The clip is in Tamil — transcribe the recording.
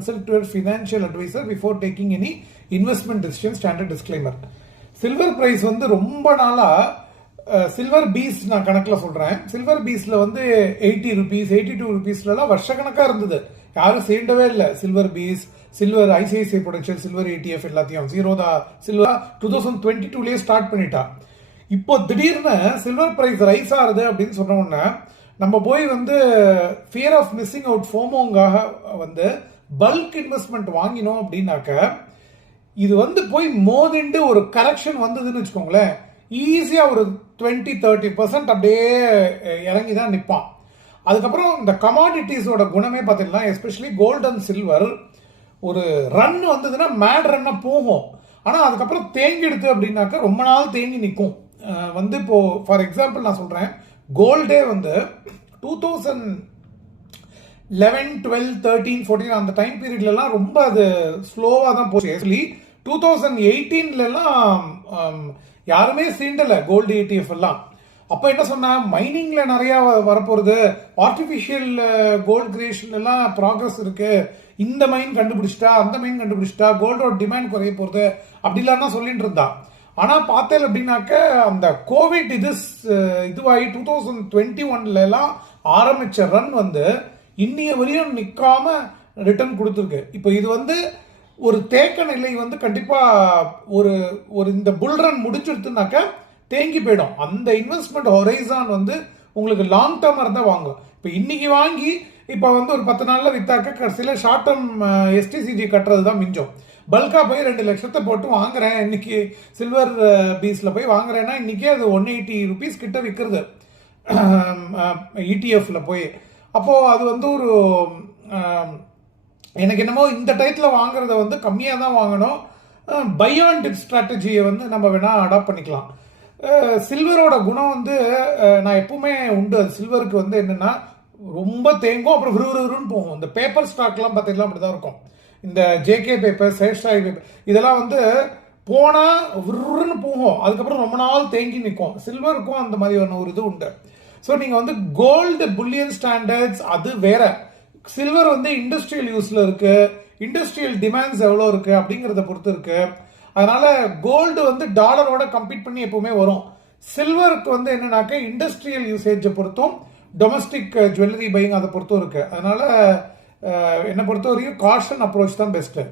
consult your financial advisor before taking any investment decision. Standard disclaimer. Silver price வந்து ரொம்ப நாளா சில்வர் பீஸ் நான் கணக்கில் சொல்றேன். சில்வர் பீஸ்ல வந்து 80 rupees 82 rupeesலாம் வருஷக்கணக்கா இருந்தது. யாரும் சேர்ந்தவே இல்லை. Silver BeES, silver ICICI protection, silver ETF எல்லாத்தையும் ஜீரோதா சில்வர் 2022லயே ஸ்டார்ட் பண்ணிட்டா. இப்போ திடீர்னு சில்வர் பிரைஸ் ரைஸ் ஆகுது அப்படின்னு சொன்ன உடனே நம்ம போய் வந்து ஃபியர் ஆஃப் மிஸ்ஸிங் அவுட் ஃபோமோங்காக வந்து பல்க் இன்வெஸ்ட்மெண்ட் வாங்கினோம் அப்படின்னாக்க இது வந்து போய் மோதிண்டு ஒரு கரெக்ஷன் வந்ததுன்னு வச்சுக்கோங்களேன், ஈஸியாக ஒரு 20-30% அப்படியே இறங்கி தான் நிற்பான். அதுக்கப்புறம் இந்த கமாடிட்டிஸோட குணமே பார்த்தீங்கன்னா எஸ்பெஷலி கோல்டு அண்ட் சில்வர் ஒரு ரன் வந்ததுன்னா மேட் ரன்னாக போகும். ஆனால் அதுக்கப்புறம் தேங்கி எடுத்து அப்படின்னாக்கா ரொம்ப நாள் தேங்கி நிற்கும். வந்து இப்போ ஃபார் எக்ஸாம்பிள் நான் சொல்கிறேன், கோல்டே வந்து 2011, 12, 13, 14 அந்த டைம் பீரியட்லாம் ரொம்ப அது ஸ்லோவாக தான் போச்சு. ஆக்சுவலி 2018லலாம் யாருமே சீண்டலை கோல்டு ETF எல்லாம். அப்போ என்ன சொன்னா, மைனிங்ல நிறைய வரப்போறது, ஆர்டிஃபிஷியல் கோல்டு கிரியேஷன் எல்லாம் ப்ராக்ரஸ் இருக்கு, இந்த மைன் கண்டுபிடிச்சிட்டா அந்த மைன் கண்டுபிடிச்சிட்டா கோல்டோட டிமாண்ட் குறைய போறது அப்படிலாம் தான் சொல்லிட்டு இருந்தா. ஆனா பார்த்தேன் அப்படின்னாக்க அந்த கோவிட் இதுவாகி 2021 ஆரம்பிச்ச ரன் வந்து இன்னைய வரையும் நிற்காம ரிட்டர்ன் கொடுத்துருக்கு. இப்போ இது வந்து ஒரு தேக்க நிலை வந்து கண்டிப்பா ஒரு ஒரு இந்த புல் ரன் முடிச்சிருத்துனாக்க தேங்கி போயிடும். அந்த இன்வெஸ்ட்மெண்ட் ஹொரைசான் வந்து உங்களுக்கு லாங் டேர்ம் இருந்தால் வாங்கும். இப்போ இன்னைக்கு வாங்கி இப்போ வந்து ஒரு 10 நாள்ல வித்தாக்க சில ஷார்ட் டேர்ம் STCG கட்டுறது தான் மிஞ்சம். பல்கா போய் 2 லட்சத்தை போட்டு வாங்குறேன் இன்னைக்கு சில்வர் பீஸ்ல போய் வாங்குறேன்னா இன்னைக்கே அது 180 rupees கிட்ட விற்கிறது ETF போய். அப்போ அது வந்து ஒரு எனக்கு என்னமோ இந்த டைத்தில் வாங்குறத வந்து கம்மியாக தான் வாங்கணும். பை ஆன் டிப் ஸ்ட்ராட்டஜியை வந்து நம்ம வேணா அடாப்ட் பண்ணிக்கலாம். சில்வரோட குணம் வந்து நான் எப்பவுமே உண்டு. அது சில்வருக்கு வந்து என்னன்னா ரொம்ப தேங்கும், அப்புறம் விறுவிறுன்னு போகும். இந்த பேப்பர் ஸ்டாக்லாம் பார்த்தீங்கன்னா அப்படிதான் இருக்கும். இந்த JK பேப்பர், சேஷ்டாய் பேப்பர் இதெல்லாம் வந்து போனால் விறுன்னு போகும், அதுக்கப்புறம் ரொம்ப நாள் தேங்கி நிற்கும். சில்வருக்கும் அந்த மாதிரியான ஒரு இது உண்டு. ஸோ நீங்கள் வந்து கோல்டு புல்லியன் ஸ்டாண்டர்ட்ஸ் அது வேற. சில்வர் வந்து இண்டஸ்ட்ரியல் யூஸ்ல இருக்கு, இண்டஸ்ட்ரியல் டிமாண்ட்ஸ் எவ்வளோ இருக்கு அப்படிங்கிறத பொறுத்து இருக்கு. அதனால கோல்டு வந்து டாலரோட கம்பீட் பண்ணி எப்பவுமே வரும். சில்வருக்கு வந்து என்னன்னாக்க இண்டஸ்ட்ரியல் யூசேஜை பொறுத்தும் டொமஸ்டிக் ஜுவல்லரி பையிங் அதை பொறுத்தும் இருக்கு. அதனால என்னை பொறுத்த வரைக்கும் காஷன் அப்ரோச் தான் பெஸ்ட்டு.